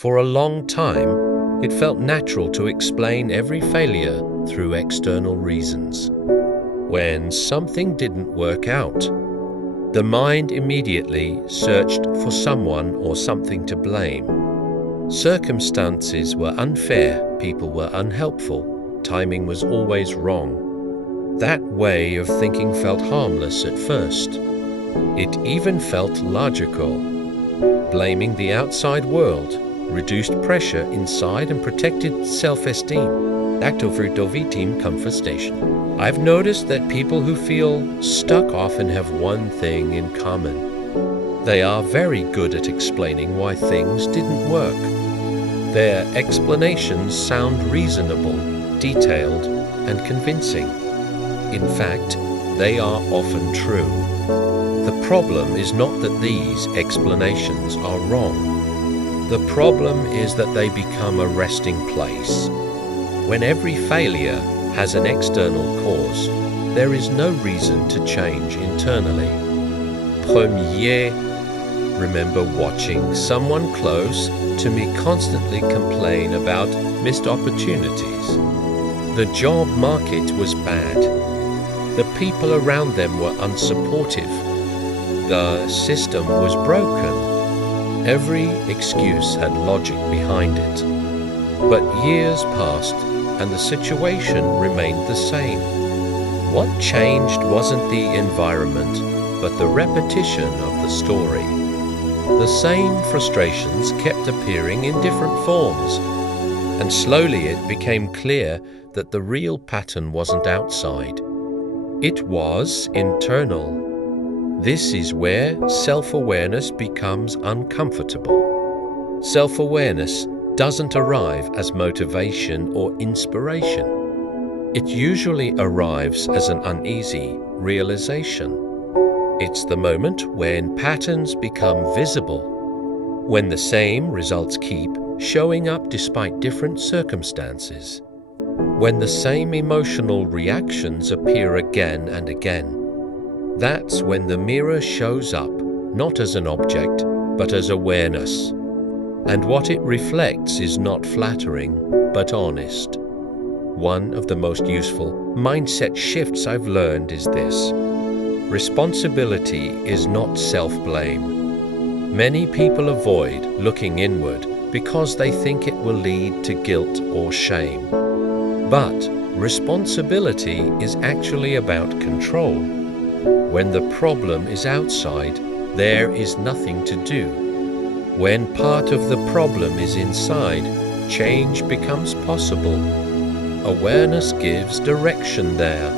For a long time, it felt natural to explain every failure through external reasons. When something didn't work out, the mind immediately searched for someone or something to blame. Circumstances were unfair, people were unhelpful, timing was always wrong. That way of thinking felt harmless at first. It even felt logical. Blaming the outside world reduced pressure inside and protected self-esteem. Back to Fruitovitim Comfort Station. I've noticed that people who feel stuck often have one thing in common. They are very good at explaining why things didn't work. Their explanations sound reasonable, detailed, and convincing. In fact, they are often true. The problem is not that these explanations are wrong. The problem is that they become a resting place. When every failure has an external cause, there is no reason to change internally. Premier, remember watching someone close to me constantly complain about missed opportunities. The job market was bad. The people around them were unsupportive. The system was broken. Every excuse had logic behind it. But years passed and the situation remained the same. What changed wasn't the environment, but the repetition of the story. The same frustrations kept appearing in different forms, and slowly it became clear that the real pattern wasn't outside. It was internal. This is where self-awareness becomes uncomfortable. Self-awareness doesn't arrive as motivation or inspiration. It usually arrives as an uneasy realization. It's the moment when patterns become visible, when the same results keep showing up despite different circumstances, when the same emotional reactions appear again and again. That's when the mirror shows up, not as an object, but as awareness. And what it reflects is not flattering, but honest. One of the most useful mindset shifts I've learned is this: responsibility is not self-blame. Many people avoid looking inward because they think it will lead to guilt or shame. But responsibility is actually about control. When the problem is outside, there is nothing to do. When part of the problem is inside, change becomes possible. Awareness gives direction there.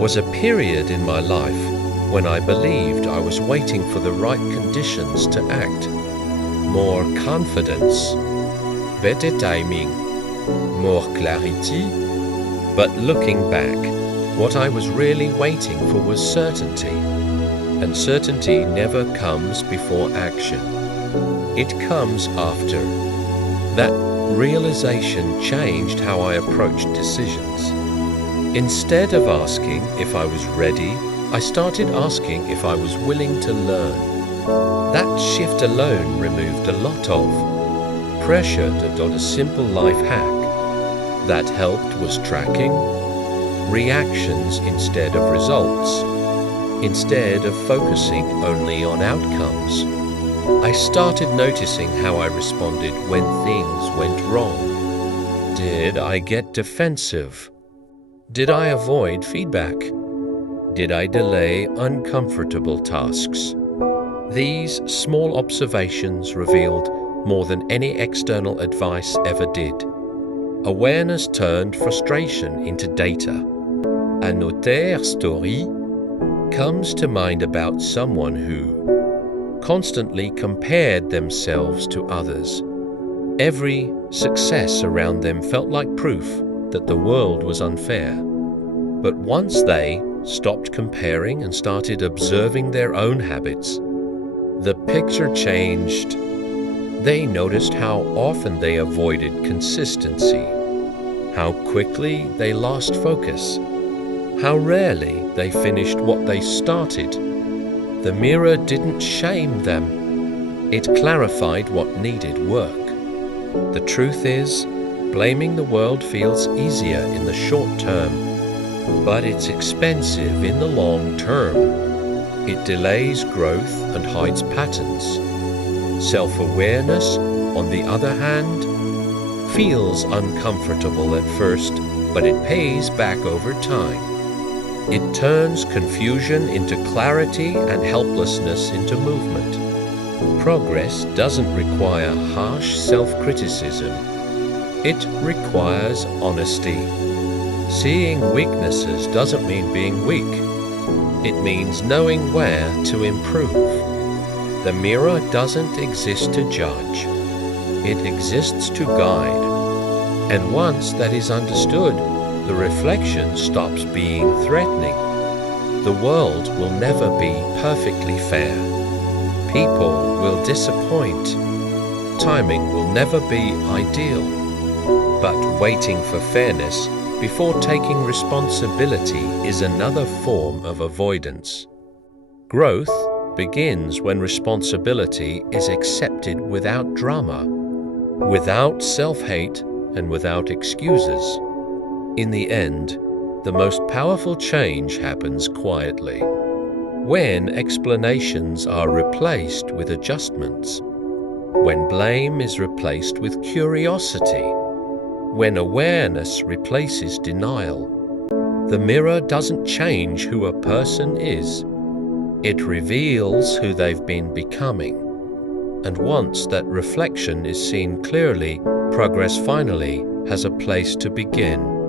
Was a period in my life when I believed I was waiting for the right conditions to act. More confidence, better timing, more clarity. But looking back, what I was really waiting for was certainty. And certainty never comes before action. It comes after. That realization changed how I approached decisions. Instead of asking if I was ready, I started asking if I was willing to learn. That shift alone removed a lot of pressure on a simple life hack. That helped was tracking reactions instead of results, instead of focusing only on outcomes. I started noticing how I responded when things went wrong. Did I get defensive? Did I avoid feedback? Did I delay uncomfortable tasks? These small observations revealed more than any external advice ever did. Awareness turned frustration into data. A notaire story comes to mind about someone who constantly compared themselves to others. Every success around them felt like proof that the world was unfair. But once they stopped comparing and started observing their own habits, the picture changed. They noticed how often they avoided consistency, how quickly they lost focus, how rarely they finished what they started. The mirror didn't shame them. It clarified what needed work. The truth is, blaming the world feels easier in the short term, but it's expensive in the long term. It delays growth and hides patterns. Self-awareness, on the other hand, feels uncomfortable at first, but it pays back over time. It turns confusion into clarity and helplessness into movement. Progress doesn't require harsh self-criticism. It requires honesty. Seeing weaknesses doesn't mean being weak. It means knowing where to improve. The mirror doesn't exist to judge. It exists to guide. And once that is understood, the reflection stops being threatening. The world will never be perfectly fair. People will disappoint. Timing will never be ideal. But waiting for fairness before taking responsibility is another form of avoidance. Growth begins when responsibility is accepted without drama, without self-hate, and without excuses. In the end, the most powerful change happens quietly, when explanations are replaced with adjustments, when blame is replaced with curiosity, when awareness replaces denial. The mirror doesn't change who a person is. It reveals who they've been becoming. And once that reflection is seen clearly, progress finally has a place to begin.